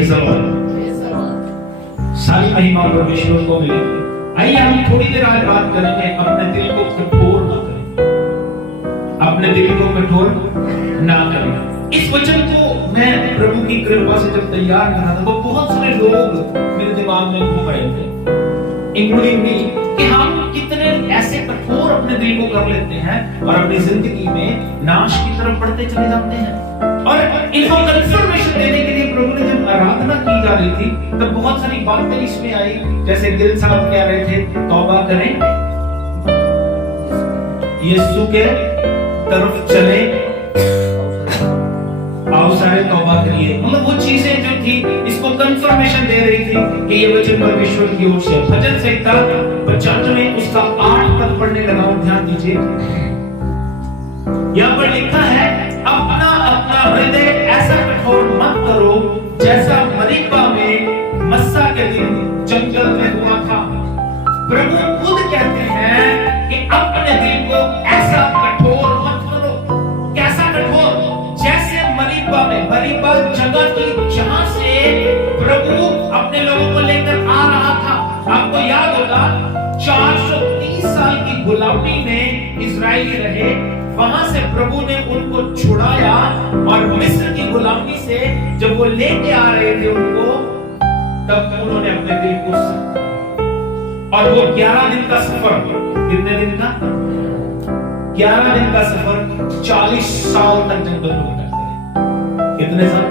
Praise the Lord. सारी महिमा परमेश्वर को मिले। आइए हम थोड़ी देर आज बात करेंगे अपने दिल को कठोर ना करें, अपने दिल को कठोर ना करें। इस वचन को मैं प्रभु की कृपा से जब तैयार कर रहा था तो बहुत सारे लोग मेरे दिमाग में घूम रहे थे, इंक्लूडिंग मी, कि हम कितने ऐसे कठोर अपने दिल को कर लेते हैं और अपनी जिंदगी में नाश की तरफ बढ़ते चले जाते हैं। और इनको कंफर्मेशन देने के लिए प्रभु ने जब आराधना की जा रही थी तब बहुत सारी बातें इसमें आई, जैसे दिल साहब कह रहे थे तौबा करें, यीशु के तरफ चले, आओ सारे तौबा करिए। मतलब वो चीजें जो थी इसको कंफर्मेशन दे रही थी कि ये वचन परमेश्वर की ओर से। भजन संहिता 95 में उसका 8 पद पढ़ने लगा हूं, ध्यान दीजिए। यहां पर लिखा है, अपना अपना हृदय ऐसा कठोर मत करो जैसा मरीबा में मस्सा के दिन जंगल में हुआ था। प्रभु खुद कहते हैं कि अपने दिल को ऐसा कठोर मत करो। कैसा कठोर? जैसे मरीबा में, मरीबा जगह की जहां से प्रभु अपने लोगों को लेकर आ रहा था। आपको याद होगा 430 साल की गुलामी में इजरायली रहे, वहां से प्रभु ने उनको छुड़ाया और मिस्र की गुलामी से जब वो लेके आ रहे थे उनको, तब उन्होंने अपने दिल को, और वो 11 दिन का सफर, कितने दिन का? 11 दिन का सफर 40 साल तक जंगल में करते हैं। कितने साल?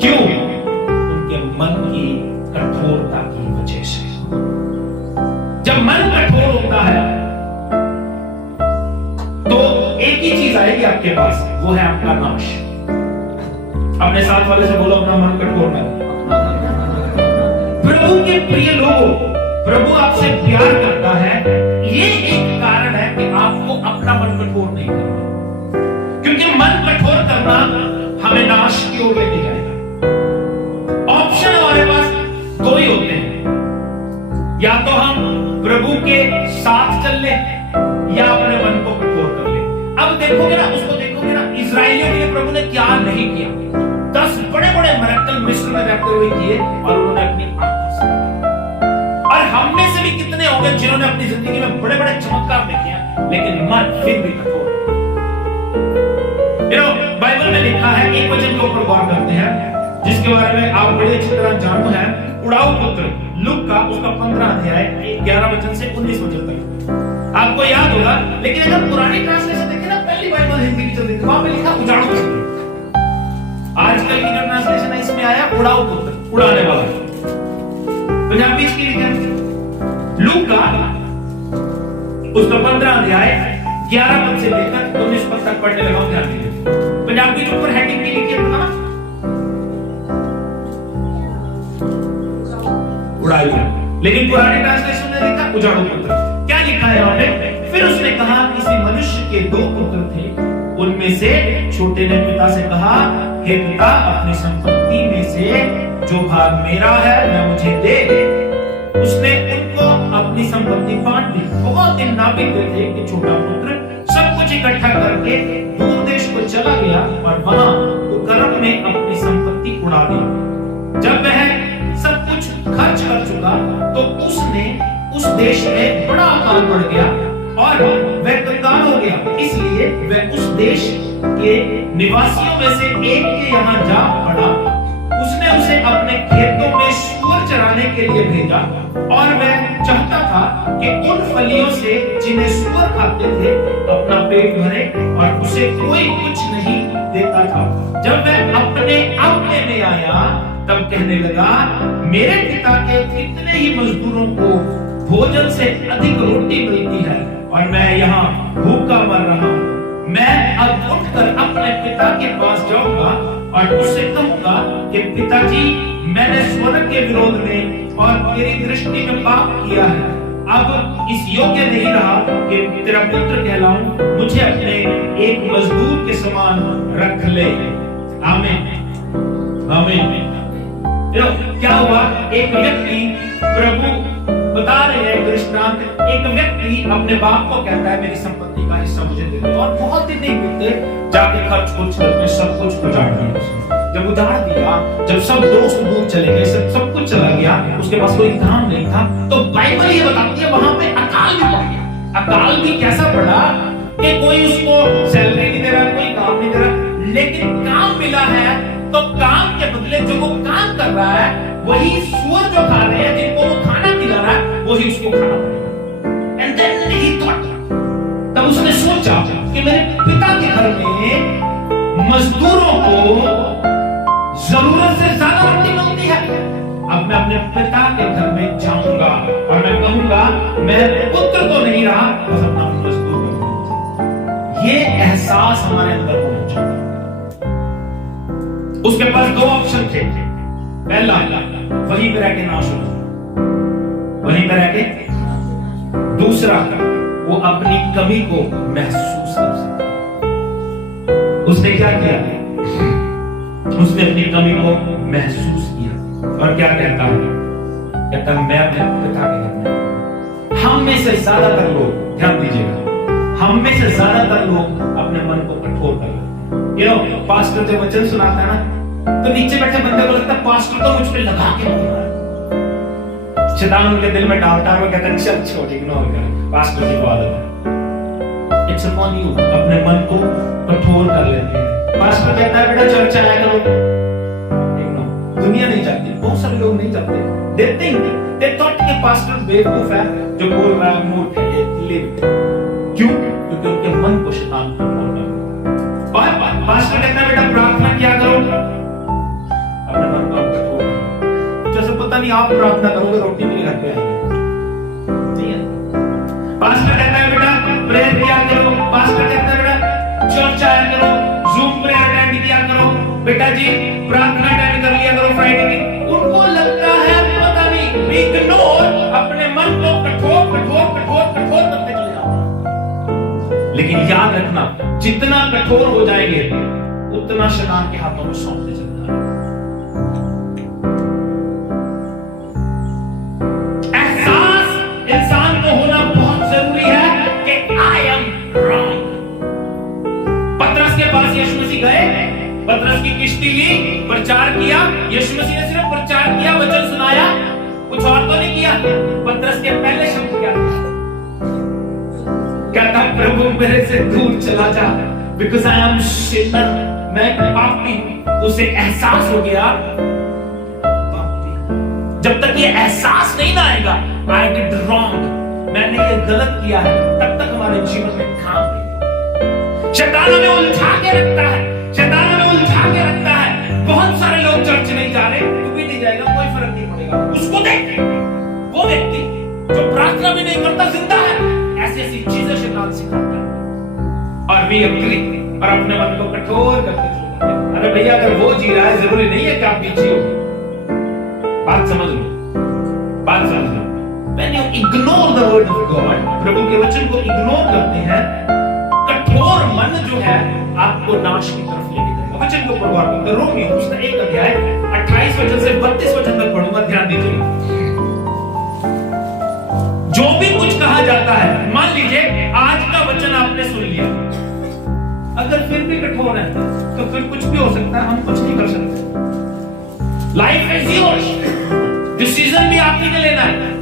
क्यों? उनके मन की कठोरता की वजह से। जब मन कठोर होता है तो एक ही चीज आएगी आपके पास, वो है आपका नाश। अपने साथ वाले से बोलो, अपना मन कठोर ना। प्रभु के प्रिय लोगों, प्रभु आपसे प्यार करता है, ये एक कारण है कि आपको अपना मन कठोर नहीं करना, क्योंकि मन कठोर करना हमें नाश की ओर लेके जाएगा। ऑप्शन हमारे पास दो ही होते हैं, या तो हम प्रभु के साथ चल ले या अपने मन को कठोर कर ले। अब देखोगे ना, उसको देखोगे ना, इजरायलियों के लिए प्रभु ने क्या नहीं किया। 10 बड़े बड़े मिरेकल मिस्र में रहते हुए किए और उन्होंने अपनी आंखों से किए। और हम में से भी कितने होंगे जिन्होंने अपनी जिंदगी में बड़े बड़े चमत्कार देखे हैं, लेकिन मन फिर भी कठोर। बाइबल में लिखा है, एक वचन के ऊपर गौर करते हैं जिसके बारे में आप बड़े अच्छी तरह जानते हैं, उड़ाऊ पुत्र लूक का उसका 15 अध्याय 11 वचन से 19 वचन तक आपको याद होगा। लेकिन अगर पुरानी ट्रांसलेशन देखें ना, पहली बाइबल हिंदी की चलती थी, वहां पे लिखा उजाड़ू पुत्र। आजकल की जो ट्रांसलेशन है इसमें आया उड़ाऊ पुत्र, उड़ाने वाला। पंजाबी की लिखा लूक का उसका 15 अध्याय 11 पद से लेकर 19 पद तक पढ़ने लगा, ध्यान दीजिए। पंजाबी के ऊपर हेडिंग भी लिखी है, बताना उड़ाई, लेकिन पुराने ट्रांसलेशन में लिखा उजाड़ू पुत्र। क्या लिखा है यहाँ पे? फिर उसने कहा, किसी मनुष्य के 2 पुत्र थे, उनमें से छोटे ने पिता से कहा, हे पिता, अपनी संपत्ति में से जो भाग मेरा है वह मुझे दे। उसने उनको अपनी संपत्ति बांट दी। बहुत दिन ना बीते थे कि छोटा पुत्र सब कुछ इकट्ठा करके दूर देश को चला गया और वहां कुकर्म में अपनी संपत्ति उड़ा दी। जब वह सब कुछ खर्च कर चुका तो उसने उस देश में बड़ा अकाल पड़ गया और वह कंगाल हो गया। इसलिए वह उस देश के निवासियों में से एक के यहाँ जा पड़ा। उसने उसे अपने खेतों में सूअर चराने के लिए भेजा और वह चाहता था कि उन फलियों से जिन्हें सूअर खाते थे अपना पेट भरे, और उसे कोई कुछ नहीं देता था। जब वह अपने में आया तब कहने लगा, मेरे पिता के कितने ही मजदूरों को भोजन से अधिक रोटी मिलती है और मैं यहाँ भूखा मर रहा हूँ। मैं अब उठकर अपने पिता के पास जाऊंगा और उससे कहूंगा कि पिताजी, मैंने स्वर्ग के विरोध में और तेरी दृष्टि में पाप किया है। अब इस योग्य नहीं रहा कि तेरा पुत्र कहलाऊं। मुझे अपने एक मजदूर के समान रख ले। आमीन, आमीन। क्या हुआ? एक व्यक्ति, प्रभु बता रहे हैं दृष्टांत, एक व्यक्ति अपने बाप को कहता है मेरी संपत्ति का हिस्सा मुझे दे दो, और बहुत दिन नहीं बीते जाके खर्च कुछ करके सब कुछ उजाड़ दिया। जब उजाड़ दिया, जब सब दोस्त दूर चले गए, सब कुछ चला गया, उसके पास कोई काम नहीं था, तो बाइबल ये बताती है वहां पे अकाल भी पड़ गया। अकाल भी कैसा पड़ा कि कोई उसको सैलरी नहीं दे रहा, कोई काम नहीं दे रहा, लेकिन काम मिला है तो काम के बदले जो वो काम कर रहा है वही सूअर जो खा रहे हैं, जिनको वो खाना खिला रहा है, वही उसको खाना पड़ेगा। एंड देन ही थॉट, तब उसने सोचा कि मेरे पिता के घर में मजदूरों को जरूरत से ज्यादा रोटी मिलती है, अब मैं अपने पिता के घर में जाऊंगा और मैं कहूंगा मैं पुत्र तो नहीं रहा, बस अपना मजदूर बनूंगा। ये एहसास हमारे अंदर होना चाहिए। उसके पास दो ऑप्शन थे, पहला वहीं पे रह के नाश हो, वहीं पे रह के, दूसरा वो अपनी कमी को महसूस कर सकता। उसने क्या किया? उसने अपनी कमी को महसूस किया और क्या कहता है? कहता है मैं अपने पिता के घर में। हम में से ज्यादातर लोग, ध्यान दीजिएगा, हम में से ज्यादातर लोग अपने मन को कठोर कर लेते हैं। पास्टर जब वचन सुनाता है ना, तो नीचे बैठे बंदे को लगता है पास्टर तो मुझ पे लगा के बोल रहा है। शैतान उनके दिल में डालता है, वो कहता है चल छोड़, इग्नोर कर, पास्टर की आदत है। इट्स अपॉन यू, अपने मन को कठोर कर लेते हैं। पास्टर कहता है बेटा चर्च आया करो, दुनिया नहीं चाहती, बहुत सारे लोग नहीं चाहते, देते ही नहीं। दे थॉट कि पास्टर बेवकूफ है, जो बोल रहा है मूर्ख है, लिव। क्यों? क्योंकि उनके मन को शैतान कंट्रोल कर रहा है। और पास्टर कहता है बेटा प्रार्थना क्या करो, अपने मन को कठोर करो। जैसे पता नहीं आप प्रार्थना करोगे रोटी मेरे घर पे आएगी, ठीक है? पास्टर कहता है बेटा प्रेयर किया करो, पास्टर कहता है बेटा चर्च आया करो, जूम प्रेयर अटेंड किया करो, बेटा जी प्रार्थना अटेंड कर लिया करो फ्राइडे की। उनको लगता है पता नहीं, इग्नोर, अपने मन को कठोर कठोर कठोर कठोर करते चले जाते। लेकिन याद रखना, जितना कठोर हो जाएंगे उतना शैतान के हाथों में सौंपते चलता है। एहसास इंसान को होना बहुत जरूरी है कि आई एम रॉन्ग। पतरस के पास यीशु मसीह गए, पतरस की किश्ती ली, प्रचार किया। यीशु मसीह ने सिर्फ प्रचार किया, वचन सुनाया, कुछ और तो नहीं किया। पतरस के पहले शब्द क्या थे? कहता प्रभु मेरे से दूर चला जा, बिकॉज़ आई एम सिनर, मैं पापी हूं। उसे एहसास हो गया, जब तक ये एहसास नहीं ना आएगा आई डिड रॉन्ग, मैंने ये गलत किया है, तब तक हमारे जीवन में काम नहीं। शैतान हमें उलझा के रखता है, शैतान हमें उलझा के रखता है। बहुत सारे लोग चर्च नहीं जा रहे, तू भी नहीं जाएगा, कोई फर्क नहीं पड़ेगा। उसको देख, वो व्यक्ति जो प्रार्थना भी नहीं करता जिंदा है, ऐसी ऐसी चीजें शैतान सिखाता है। और वी अग्री, और अपने मन को कठोर करते चलते हैं। अरे भैया अगर वो जी रहा है, जरूरी नहीं है कि आप भी जियो। बात समझ लो, बात समझ लो। When you ignore the word of God, प्रभु के वचन को इग्नोर करते हैं, कठोर मन जो है आपको नाश की तरफ लेके जाएगा। वचन को पढ़ो, रोमियो उसका 1 अध्याय 28 वचन से 32 वचन तक पढ़ूंगा, ध्यान दीजिए। जो भी कुछ कहा जाता है, मान लीजिए आज का वचन आपने सुन लिया, अगर फिर भी कठोर है तो फिर कुछ भी हो सकता है, हम कुछ नहीं कर सकते। लाइफ इज योर्स, डिसीजन भी आप ही ने लेना है।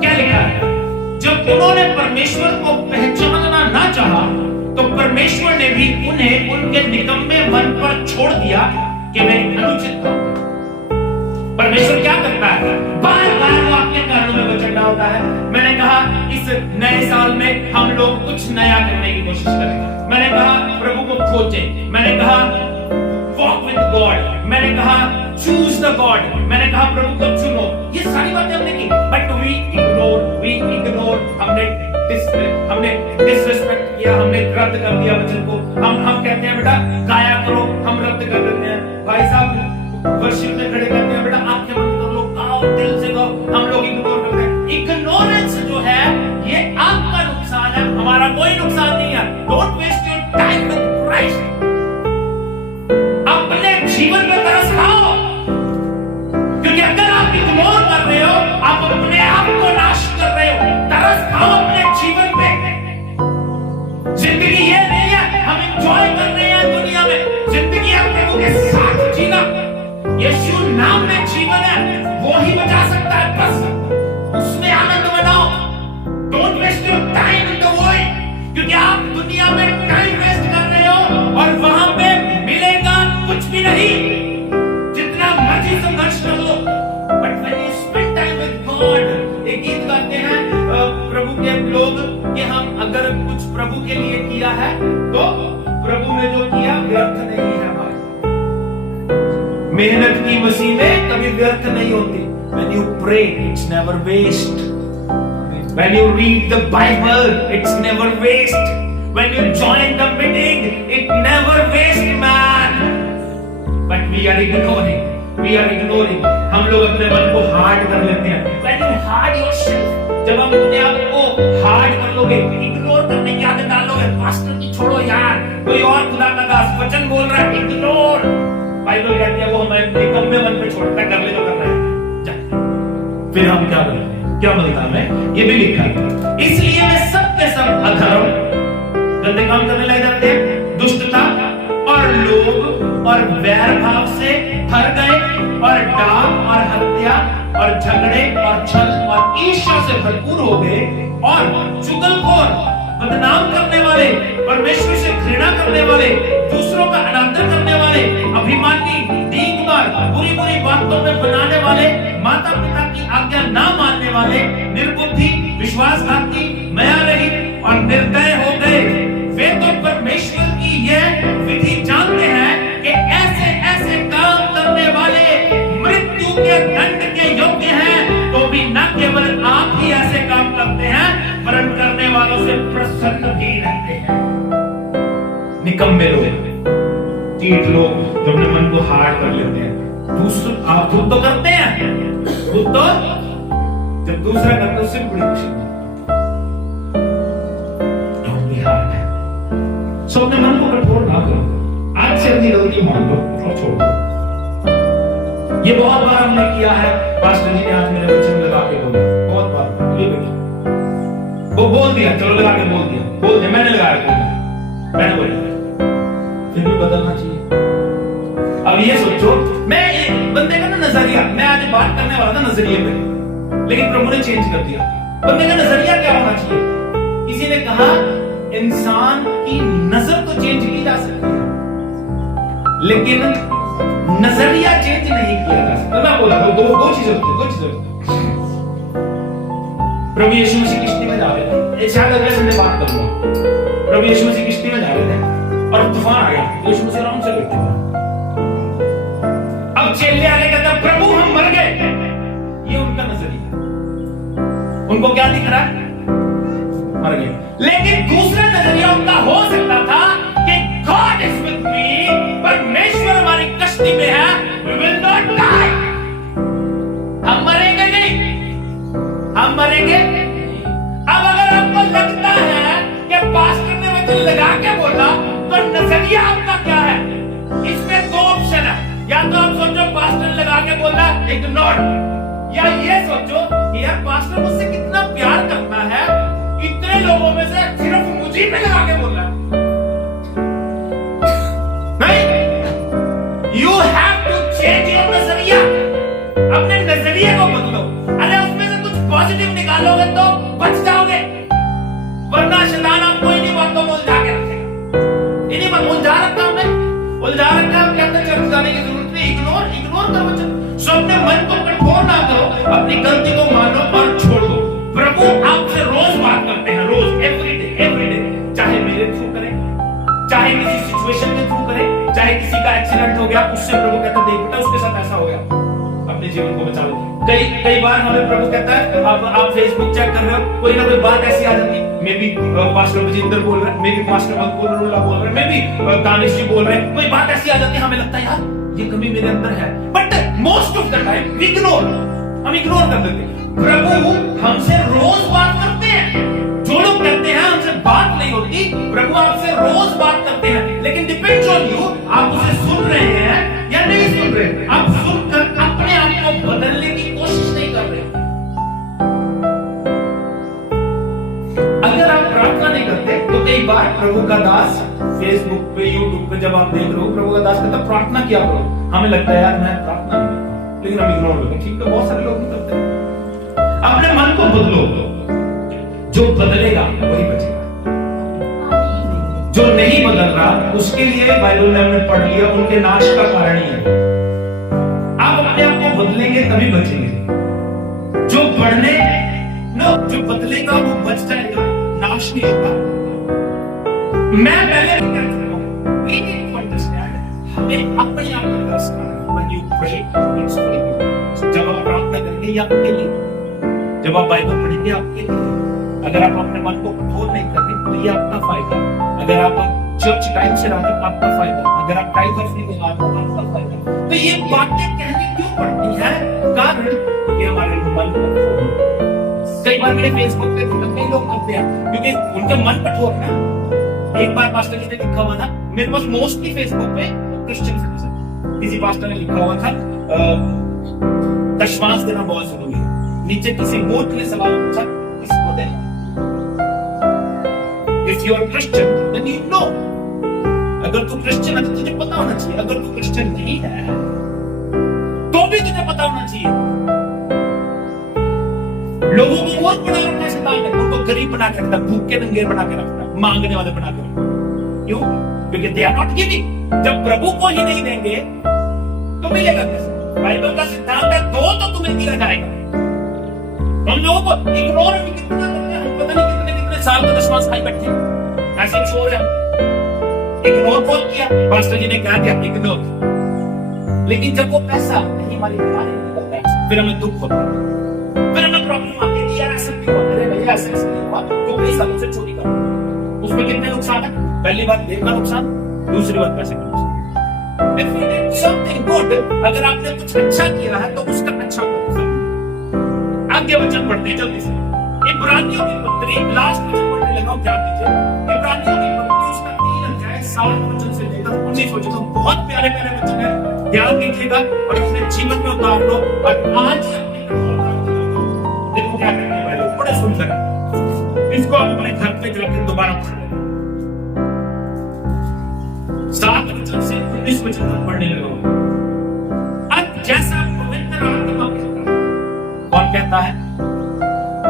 क्या लिखा है? जब उन्होंने परमेश्वर को पहचानना ना चाहा, तो परमेश्वर ने भी उन्हें उनके निकम्मे मन पर छोड़ दिया कि वे अनुचित था। परमेश्वर क्या करता है? बार बार वो आपके कानों में वचन डालता है। मैंने कहा इस नए साल में हम लोग कुछ नया करने की कोशिश करेंगे। मैंने कहा प्रभु को खोजें, मैंने कहा वॉक विद गॉड, मैंने कहा चूज द गॉड, मैंने कहा प्रभु को चुनो। ये सारी बातें हमने की, बट वी इग्नोर, हमने डिसरिस्पेक्ट किया, हमने रद्द कर दिया वचन को। हम कहते हैं बेटा गाया करो, हम रद्द कर देते हैं। भाई साहब वर्शिप में खड़े करते हैं, बेटा आंखें बंद कर लो, गाओ, दिल से गाओ, हम लोग इग्नोर करते हैं। इग्नोरेंस जो है ये आपका नुकसान है, हमारा कोई नुकसान नहीं है। Don't waste your time with Christ. अपने जीवन में तरस खाओ, क्योंकि अगर आप इग्नोर कर रहे हो, आप अपने आप को नाश कर रहे हो। तरस खाओ अपने जीवन पे। जिंदगी ये नहीं है हम एंजॉय कर रहे हैं दुनिया में, जिंदगी है प्रभु के साथ जीना। लोग कि हम अगर कुछ प्रभु के लिए किया है तो प्रभु ने जो किया व्यर्थ नहीं है हमारे। मेहनत की मशीनें कभी व्यर्थ नहीं होती। When you pray, it's never waste. When you read the Bible, it's never waste. When you join the meeting, it never waste, man. But we are ignoring. We are ignoring. हम लोग अपने मन को हार्ड कर लेते हैं। When you hard yourself, जब हम अपने आप को हार्ड कर लोगे, इग्नोर करने की आदत डालोगे, पास्टर की छोड़ो यार, कोई और खुदा का दास वचन बोल रहा है, इग्नोर। बाइबल कहती है वो हमें निकम्मे मन पे छोड़ता है, कर ले जो करना है। फिर हम क्या करते हैं, क्या मिलता हमें, ये भी लिखा है। इसलिए वे सब के सब अधर्म, गंदे काम करने लग जाते हैं, दुष्टता और लोभ और वैर भाव से भर गए और डाह और हत्या और झगड़े और छल और ईर्ष्या से भरपूर हो गए और चुगलखोर, बदनाम करने वाले, परमेश्वर से घृणा करने वाले, दूसरों का अनादर करने वाले, अभिमानी, दीनदार, बुरी बुरी बातों में बनाने वाले, माता पिता की आज्ञा ना मानने वाले, निर्बुद्धि, विश्वासघाती, मया रहित और निर्दय हो गए। वे तो परमेश्वर की यह विधि जानते हैं कि ऐसे ऐसे काम करने वाले मृत्यु के दंड के योग्य हैं, तो भी न केवल आप ही ऐसे काम करते हैं वरन करने वालों से प्रसन्न भी रहते हैं। निकम्मे लोग, चीट लोग जो अपने मन को हार्ड कर लेते हैं। दूसरे आप खुद तो करते हैं, खुद तो जब दूसरा करता है उससे बड़ी खुशी मिलती है। सो अपने मन को कंट्रोल ना करो। आज से अपनी गलती मान लो और छोड़ दो। ये बहुत बार हमने किया है। पास्टर जी ने आज मेरे वचन लगा के बोला, बहुत बार ये वो बोल दिया, चलो लगा के बोल दिया, मैंने लगाया बोला, मैंने बोला, फिर भी बदलना चाहिए। अब ये सोचो, मैं बंदे का ना नजरिया, मैं आज बात करने वाला था नजरिए पे, लेकिन प्रभु ने चेंज कर दिया। बंदे का नजरिया क्या होना चाहिए? किसी ने कहा इंसान की नजर तो चेंज की जा सकती है, लेकिन नजरिया चेंज नहीं किया जा सकता। मैं बोला दो चीजें होती है। प्रभु यीशु मसीह किश्ती में जा रहे थे, शायद अगले संडे बात करूंगा। प्रभु यीशु मसीह किश्ती में जा रहे थे और तूफान आ गया। यीशु मसीह आराम से बैठे थे। अब चेले आगे कहते प्रभु हम मर गए। ये उनका नजरिया, उनको क्या दिख रहा है? मर गए। लेकिन दूसरा नजरिया उनका हो सकता था कि गॉड इज विद मी, परमेश्वर हमारी कश्ती में है, वी विल नॉट डाई। हम मरेंगे नहीं, हम मरेंगे। अब अगर आपको लगता है कि पास्टर ने वचन लगा के बोला, तो नजरिया आपका क्या है? इसमें दो ऑप्शन है। या तो आप सोचो पास्टर लगा के बोला, इग्नोर, या ये सोचो यार पास्टर मुझसे कितना प्यार करता है, इतने लोगों में से सिर्फ मुझे पे लगा के बोला। नहीं, you have to change your नजरिया। अपने नजरिए को बदलो। अरे उसमें से कुछ पॉजिटिव निकालोगे तो बच जाओगे, वरना शैतान आपको इन्हीं बातों में उलझा के रखेगा। इन्हीं बातों में उलझा रखा हमने, उलझा रखा है। क्या चर्च जाने की जरूरत नहीं, इग्नोर कर वचन। सो अपने मन को कंट्रोल ना करो, अपनी गलती को मानो और छोड़ दो। प्रभु आपसे रोज बात करते हैं, रोज, एवरी डे, चाहे मेरे थ्रू करें, चाहे किसी सिचुएशन के थ्रू करें, चाहे किसी का एक्सीडेंट हो गया, उससे प्रभु कहता है देख बेटा उसके साथ ऐसा हो गया, अपने जीवन को बचा लो। कई बार हमें प्रभु कहता है आप फेसबुक चेक कर रहे हो, कोई ना कोई बात ऐसी आ जाती है, मे बी पास्टर बजिंदर बोल रहे हैं, मे बी पास्टर अब्दुल्ला बोल रहे हैं, मे बी दानिश जी बोल रहे हैं, कोई बात ऐसी आ जाती है, हमें लगता है यार ये कमी मेरे अंदर है, but most of the time हम इग्नोर कर देते हैं। प्रभु हमसे रोज बात करते हैं। जो लोग कहते हैं हमसे बात नहीं होती, प्रभु आपसे रोज बात करते हैं, लेकिन डिपेंड्स ऑन यू, आप उसे सुन रहे हैं या नहीं सुन रहे। आप सुनकर अपने आप को बदलने की कोशिश नहीं कर रहे। अगर आप प्रार्थना नहीं करते तो कई बार प्रभु का दास फेसबुक पे, यूट्यूब पे जब आप देख रहे हो, प्रभु का दास कहता प्रार्थना किया करो, हमें लगता है यार मैं प्रार्थना नहीं करता, लेकिन हम इग्नोर करते हैं। ठीक है, बहुत सारे लोग नहीं करते। अपने मन को बदलो, जो बदलेगा वही बचेगा, जो नहीं बदल रहा उसके लिए बाइबल में हमने पढ़ लिया उनके नाश का कारण ही है। आप अपने आप को बदलेंगे तभी बचेंगे। जो बढ़ने जो बदलेगा वो बच जाएगा। कुछ नहीं होगा। मैं पहले भी कह चुका हूं, we need to understand, हमें अपने आप को दर्श करना है। When you pray, it's for you। जब आप प्रार्थना करेंगे ये आपके लिए, जब आप बाइबल पढ़ेंगे आपके लिए। अगर आप अपने मन को कठोर नहीं करते तो ये आपका फायदा। अगर आप चर्च टाइम से रहते तो आपका फायदा। अगर आप टाइम पर नहीं लगा तो आपका फायदा। तो ये बातें कहनी क्यों पड़ती है? कारण ये हमारे मन कठोर। कई बार मेरे फेसबुक पे कई लोग करते हैं क्योंकि उनका मन कठोर है। एक बार पास्टर जी ने लिखा हुआ था मेरे पास, मोस्टली फेसबुक पे क्रिश्चियन सिटीजन, किसी पास्टर ने लिखा हुआ था दशमांश देना बहुत जरूरी है। नीचे किसी मूर्ख ने सवाल पूछा किसको देना। If you are Christian, then you know। अगर तू क्रिश्चियन है तो तुझे पता होना चाहिए। अगर तू क्रिश्चियन नहीं है तो भी तुझे पता होना चाहिए। लोगों को बहुत बड़ा रखना शैतान है, उनको गरीब बना के रखता, भूखे नंगे बना के रखता, मांगने वाले बना के रखता। क्यों? क्योंकि दे आर नॉट गिविंग। जब प्रभु को ही नहीं देंगे तो मिलेगा कैसे? बाइबल का सिद्धांत है दो तो तुम्हें दिया जाएगा। हम लोगों को इग्नोर भी कितना करते हैं, पता नहीं कितने कितने साल का दशमांश खाई बैठे हैं, ऐसे छोड़ है। इग्नोर बहुत किया, पास्टर जी ने कहा दिया इग्नोर। लेकिन जब वो पैसा नहीं हमारी बीमारी है फिर हमें दुख होता है, फिर हमें प्रॉब्लम आती है। यार ऐसा क्यों हुआ? अरे भैया ऐसे नहीं हुआ, तो कई सालों से चोरी कर। उसमें कितने नुकसान है? पहली बात देह का नुकसान, दूसरी बात पैसे का नुकसान। If you did something good, अगर आपने कुछ अच्छा किया है तो उसका अच्छा नुकसान। आगे वचन पढ़ते हैं जल्दी से। इब्रानियों की पत्री, लास्ट वचन पढ़ने लगा हूं, ध्यान दीजिए। इब्रानियों की पत्री उसका 3 अध्याय 7 वचन से लेकर 19 वचन तक बहुत प्यारे प्यारे वचन है। ध्यान दीजिएगा और अपने जीवन में उतार लो। और आज देखो क्या करने वाले, बड़े सुंदर है। इसको आप अपने घर पे जाकर दोबारा पढ़ लें। 7 वचन से 19 वचन तक पढ़ने लगा। अब जैसा पवित्र आत्मा कहता है, कौन कहता है?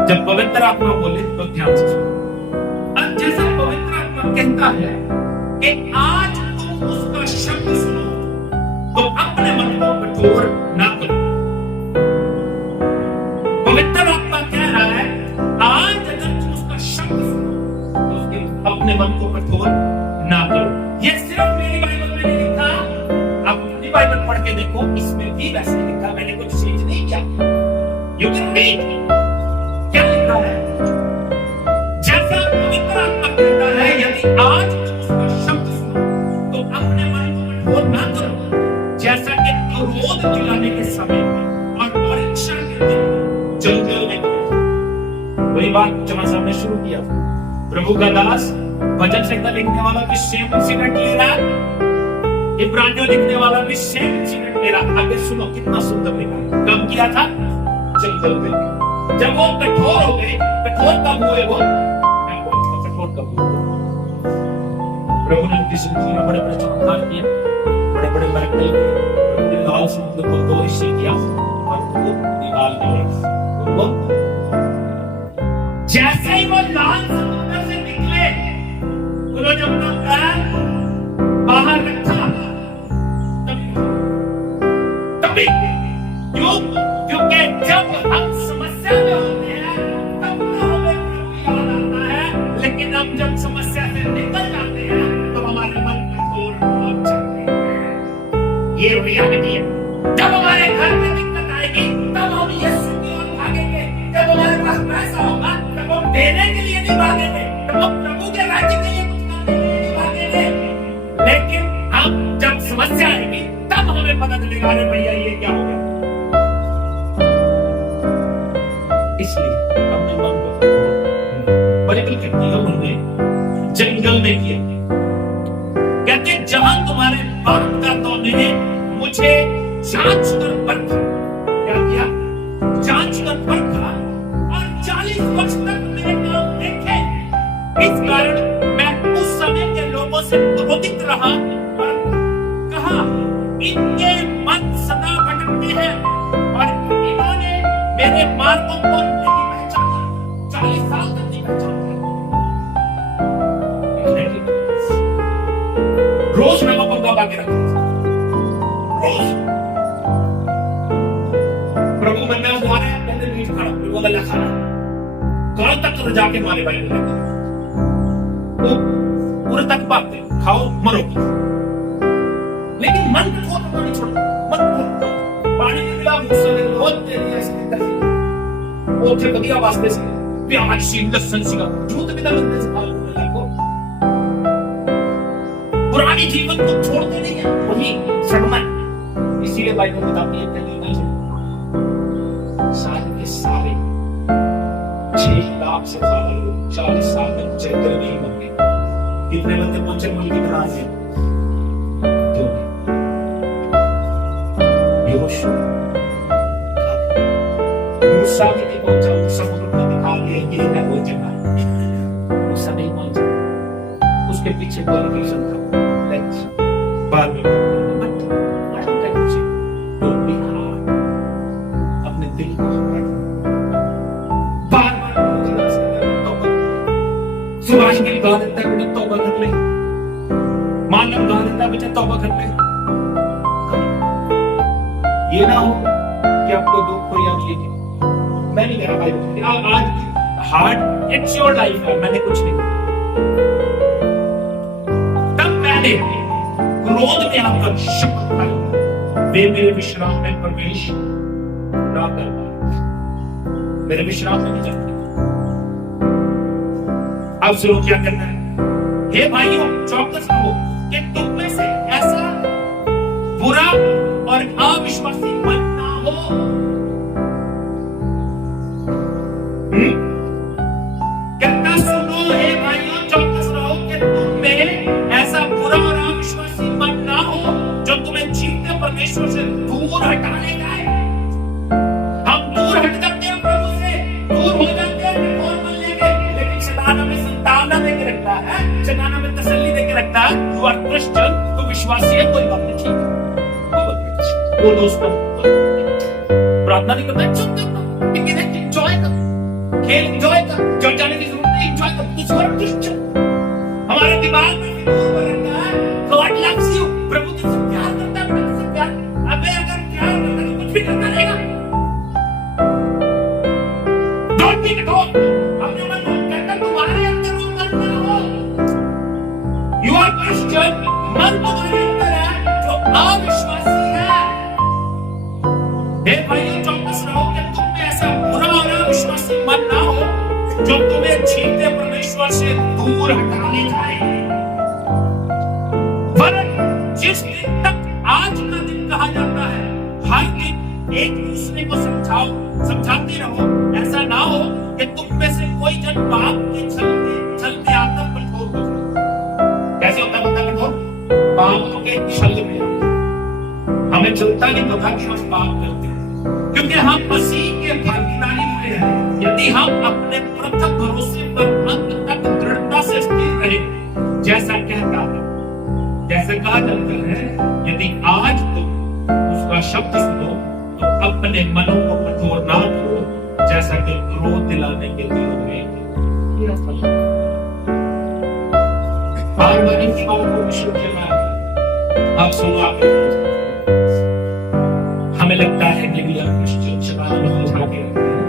जब पवित्र आत्मा बोले तो ध्यान से सुनो। अब जैसा पवित्र आत्मा कहता है कि आज तुम उसका शब्द सुनो तो अपने मन को कठोर ना करो। पवित्र आत्मा कह रहा है आज अगर तुम उसका शब्द सुनो तो अपने मन को कठोर ना करो। ये सिर्फ मेरी बाइबल में नहीं लिखा, आप अपनी बाइबल पढ़ के देखो, इसमें भी वैसे लिखा। मैंने कुछ चेंज नहीं किया। You can read. क्या लिखा है? जैसा पवित्र आत्मा कहता है यदि आज तुम उसका शब्द सुनो तो अपने मन को कठोर ना करो, जैसा कि क्रोध दिलाने के समय में और परीक्षा के दिन जंगल में किया। वही बात जो मैं सामने शुरू किया, प्रभु का दास भजन संहिता लिखने वाला भी सेम इंसिडेंट ले रहा है, इब्रानियों लिखने वाला भी सेम इंसिडेंट ले रहा। आगे सुनो कितना सुंदर लिखा। कब किया था? जंगल में। जब वो कठोर हो गए, कठोर कब हुए? वो कठोर कब हुए? प्रभु ने उनकी जिंदगी में बड़े बड़े चमत्कार किए, बड़े बड़े मिरेकल किए। लाल समुद्र को 2 हिस्से किया और उनको निकाल दिया। उनको जैसे ही वो लाल समुद्र से निकले, उन्होंने अपना पैर बाहर रखा, तभी क्यों? क्योंकि जब हम समस्या में होते हैं तब तो हमें प्रभु याद आता है, लेकिन हम जब समस्या से निकल जाते हैं तो हमारे मन कठोर हो जाते हैं। ये रियलिटी है। जब हमारे घर में दिक्कत आएगी तब हम यीशु की ओर भागेंगे। जब हमारे पास पैसा होगा तब हम देने के लिए नहीं भागेंगे, तब हम प्रभु के राज्य के लिए कुछ करने के लिए नहीं भागेंगे। लेकिन हम जब समस्या आएगी तब हमें पता चलेगा, अरे भैया ये क्या हो गया। इसलिए हमने मन को बाइबल कहती है उन्होंने जंगल में किया। कहते जहां तुम्हारे बाप दादों ने मुझे जांच कर परखा। क्या किया? जांच कर परखा और 40 वर्ष तक मेरे काम देखे। इस कारण मैं उस समय के लोगों से क्रोधित रहा और कहा इनके मन सदा भटकते हैं और इन्होंने मेरे मार्गों को नहीं पहचाना। 40 साल तक नहीं पहचाना। रोज नमक और दबा के रखा। रोज प्रभु बनने वाले पहले मीट खाना, प्रभु गला खाना, कल तक तो जाके मारे भाई वो पूरे तक पाते खाओ मरो, लेकिन मन को थोड़ा नहीं छोड़ो, मन को पानी नहीं मिला गुस्सा ले लो तेरी ऐसे करके वो थे बढ़िया वास्ते से प्याज सी लहसुन सी का झूठ बिना बनने से खाओ मिला को पुरानी जीवन को छोड़ते नहीं है वही सड़ना है। इसीलिए बाइबल बताती है कि सारे के सारे 6 लाख से ज्यादा लोग 40 साल में चरित्र नहीं बन गए। कितने बंदे पहुंचे मुल्क की तरह से मूसा भी नहीं पहुंचा, समुद्र को दिखा दिया ये है वो जगह, मूसा नहीं पहुंचा, उसके पीछे क्वालिफिकेशन था बाद में अपने दिल को बार-बार सुभाष गिरी गा देता है बेटा तौबा कर ले, मानव गा देता है बेटा तौबा कर ले। ये ना हो कि आपको दुख हो या ये मैं नहीं कह रहा भाई आज हार्ड इट्स योर लाइफ है, मैंने कुछ नहीं तब मैंने क्रोध में आकर शक खाया, वे मेरे विश्राम में प्रवेश ना कर पाए, मेरे विश्राम में नहीं जाते। अब सुनो क्या करना है, हे भाइयों चौकस रहो कि तुम में से ऐसा बुरा और अविश्वासी मन ना हो। कहता सुनो हे भाइयों चौकस रहो कि तुम में ऐसा बुरा और अविश्वासी मन ना हो जो तुम्हें जीवते परमेश्वर से दूर हटाने का है। हम दूर हट जाते हैं प्रभु से, दूर हो जाते हैं कठोर मन लेके, लेकिन शैतान हमें संतावना देके रखता है, शैतान हमें तसल्ली देके रखता है, तू आर क्रिश्चियन, तू विश्वासी है, कोई बात नहीं, ठीक है वो दोस्तों प्रार्थना नहीं करता, चुप करता, लेकिन एंजॉय कर, खेल एंजॉय कर, चर्च जाने की जरूरत नहीं, एंजॉय कर, तू स्वर्ग क्रिश्चियन। हमारे दिमाग में रहता है गॉड लव्स यू, प्रभु तुझसे प्यार करता है, प्रभु तुझसे प्यार, अबे अगर प्यार करता है तो कुछ भी करना रहेगा। डोंट बी कठोर, अपने मन को कहता तुम्हारे अंदर वो मन ना हो, यू आर क्रिश्चियन, मन तुम्हारे अंदर है जो अविश्वासी है। हे भाइयों चौकस रहो कि तुम में ऐसा बुरा और अविश्वासी मन ना हो जो तुम्हें जीवते परमेश्वर से दूर हटाने जाए। वरन जिस दिन तक आज का दिन कहा जाता है, हर दिन एक दूसरे को समझाते रहो, ऐसा ना हो कि तुम में से कोई जन पाप के चलते आकर कठोर हो जाए। कैसे होता है कठोर? पाप के छल में हमें चलता नहीं पता कि हम पाप करते हैं, क्योंकि हम मसीह के भागीदारी हुए हैं। यदि हम अपने प्रथम भरोसे पर अंत तक दृढ़ता से स्थिर रहे, जैसा कहता है, जैसे कहा जाता है, यदि आज तुम उसका शब्द सुनो तो अपने मनों को कठोर ना करो, जैसा कि क्रोध दिलाने के दिलों में बार-बार इनकी बातों को विश्व के आप सुनो। आप हमें लगता है कि भी हम क्रिश्चियन शैतान में उठा के रखते हैं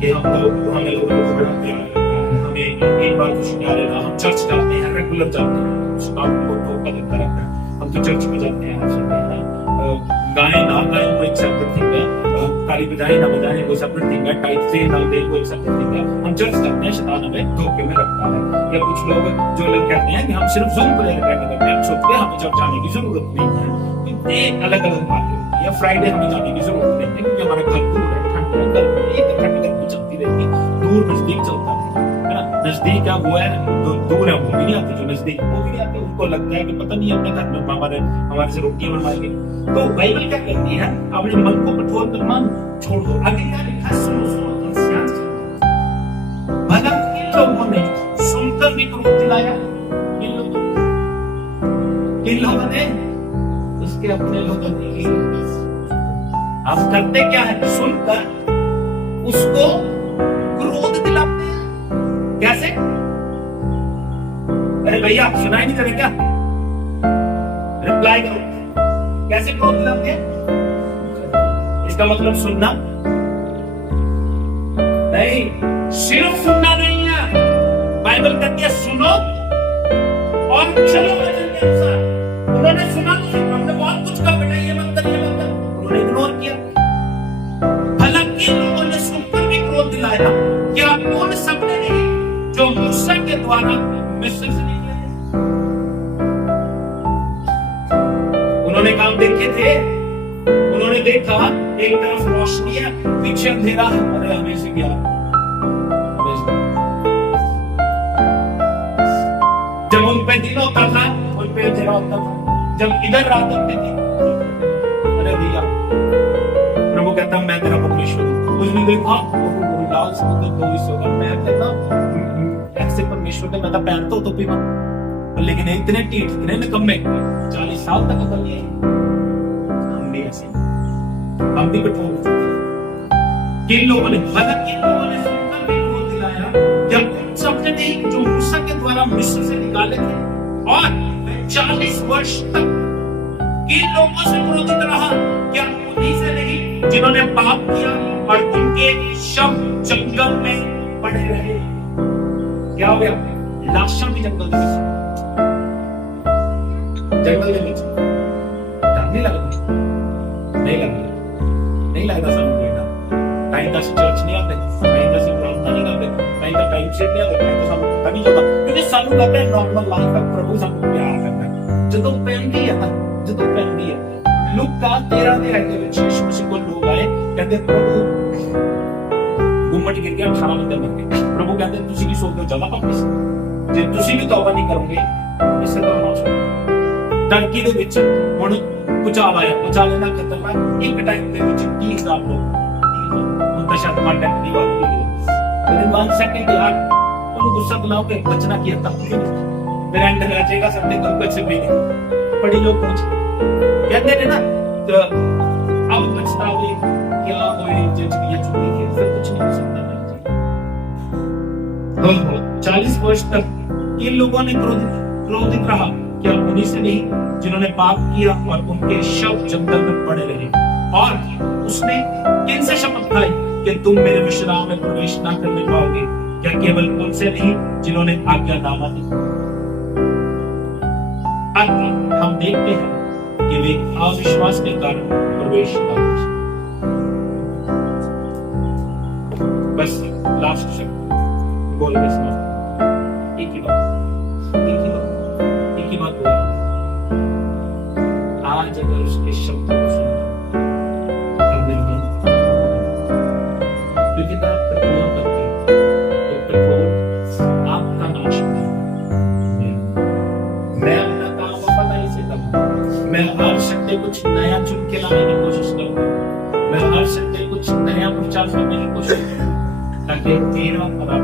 कि हमें लोगों को बड़ा प्यार लगता है, हमें एक बार कुछ प्यार लेना, हम चर्च जाते हैं, रेगुलर जाते हैं, शैतान को धोखा देता रहता है। हम तो चर्च में जाते हैं, हम सुनते हैं, गाएं ना गाएं वो एक सेपरेट थिंग है, ताली बजाएं ना बजाएं वो सेपरेट थिंग है, टाइट से ना दे वो एक सेपरेट थिंग है। हम चर्च जाते हैं, शैतान हमें धोखे में रखता है। या कुछ लोग जो लोग कहते हैं कि हम सिर्फ ज़ूम पर रहकर करते हैं, हम सोचते हैं हमें चर्च जाने की जरूरत नहीं है। एक अलग-अलग बात है, या फ्राइडे हमें जाने की जरूरत नहीं है क्योंकि हमारा घर दूर है, ठंड है, गर्मी चलती रहेगी, दूर नजदीक चलता है ना। नजदीक है वो है, जो दूर है वो भी नहीं आते, जो नजदीक वो भी नहीं आते, उनको लगता है कि पता नहीं अपने घर में हमारे से रोटियां बनवाएंगे। तो बाइबल क्या कहती है, अपने मन को कठोर मन छोड़ दो। आगे क्या लिखा है, सुनो भला इन लोगों ने सुनकर भी क्रोध दिलाया, इन लोगों ने उसके अपने लोगों ने हम करते क्या है, सुनकर उसको क्रोध दिलाते हैं। कैसे? अरे भैया आप सुनाई नहीं दे क्या? रिप्लाई करो, कैसे क्रोध दिलाते हैं? इसका मतलब सुनना नहीं, सिर्फ सुनना नहीं है। बाइबल कहती है सुनो चलो वचन के अनुसार। उन्होंने सुना तो हमने बहुत कुछ कहा, बेटा ये मत कर, ये मत कर, उन्होंने इग्नोर किया। हालांकि लोगों ने सुनकर भी क्रोध दिलाया, क्या उन सबने नहीं जो मूसा के द्वारा मिस्र से निकले थे? उन्होंने काम देखे थे, उन्होंने देखा एक तरफ रोशनी है, पीछे अंधेरा है, अरे हमें से क्या, जब उन पे दिन होता था उन पे अंधेरा होता था, जब इधर रात होती थी, अरे भैया प्रभु कहता मैं तेरा परमेश्वर हूं। उसने देखा लाल समुद्र दो हिस्सों का, मैं कहता ऐसे परमेश्वर ने मैं तो पहनता हूं टोपी में, लेकिन इतने टीठ, इतने निकम्मे 40 साल तक अकल नहीं आई। हम भी ऐसे, हम भी कठोर हो चुके हैं। किन लोगों ने सुनकर भी क्रोध दिलाया, जब उन सबने नहीं जो मूसा के द्वारा मिस्र से निकाले थे, और 40 वर्ष तक किन लोगों से क्रोधित रहा? क्या उन्हीं से नहीं जिन्होंने पाप किया और उनके शव जंगल में पड़े रहे? क्या हो गया? लाशें भी जंगल में, जंगल में नहीं लगता, नहीं लगता सब बेटा। टाइम का चर्च नहीं आते, टाइम का प्रार्थना नहीं करते, टाइम का टाइम से नहीं आते, टाइम का सब पता नहीं चलता, क्योंकि सानू लगता है नॉर्मल लाइफ है, प्रभु सानू प्यार करता है। ਜਦੋਂ ਪੈਂਦੀ ਹੈ ਲੂਕਾ 13 ਦੇ ਅध्याय ਵਿੱਚ ਯਿਸੂ ਮਸੀਹ ਕੋਲ ਲੋਕ ਆਏ, ਕਹਿੰਦੇ ਪ੍ਰਭੂ ਗੁੰਮਟ ਗਿਰ ਗਿਆ, 18 ਬੰਦੇ ਮਰ ਗਏ। ਪ੍ਰਭੂ ਕਹਿੰਦੇ ਤੁਸੀਂ ਕੀ ਸੋਚਦੇ ਹੋ, ਜ਼ਿਆਦਾ ਪਾਪੀ ਸੀ? ਜੇ ਤੁਸੀਂ ਵੀ ਤੌਬਾ ਨਹੀਂ ਕਰੋਗੇ ਇਸੇ ਤਰ੍ਹਾਂ ਨਾ ਹੋਵੇ। ਟਰਕੀ ਦੇ ਵਿੱਚ ਹੁਣ ਭੁਚਾਲ ਆਇਆ, ਭੁਚਾਲ ਦਾ ਖਤਰਨਾਕ, ਇੱਕ ਟਾਈਮ ਦੇ ਵਿੱਚ 30,000 ਲੋਕ, ਹੁਣ ਤਾਂ ਸ਼ਾਇਦ ਕੰਟੈਂਟ ਦੀ ਗੱਲ ਨਹੀਂ ਹੈ, लेकिन 1 सेकंड यार ਉਹਨੂੰ ਗੁੱਸਾ ਦਿਲਾਓਗੇ, ਬਚਣਾ ਕੀ ਹੈ? ਤੱਕ मेरा एंड रचेगा सबने कल कुछ भी नहीं। बड़े लोग कुछ कहते हैं ना, तो अब पछतावे क्या होए, जज किया चुकी है, फिर कुछ नहीं हो सकता। तो 40 वर्ष तक इन लोगों ने क्रोधित रहा, क्या उन्हीं से नहीं जिन्होंने पाप किया और उनके शव जंगल में पड़े रहे? और उसने किन से शपथ खाई कि तुम मेरे विश्राम में प्रवेश ना करने पाओगे? क्या केवल उनसे नहीं जिन्होंने आज्ञानामा दी? हम देखते हैं कि वे अविश्वास के कारण प्रवेश न कर सके। बस लास्ट शब्द बोल के समाप्त। एक ही बात बोल, आज अगर उसके शब्द को सुनो क्योंकि कठोर करते तो कठोर आपका नाश है। मैं हर संडे कुछ नया चुन के लाने की कोशिश करूंगा, मैं हर संडे कुछ नया प्रचार करने की कोशिश करूंगा, ताकि तेरा और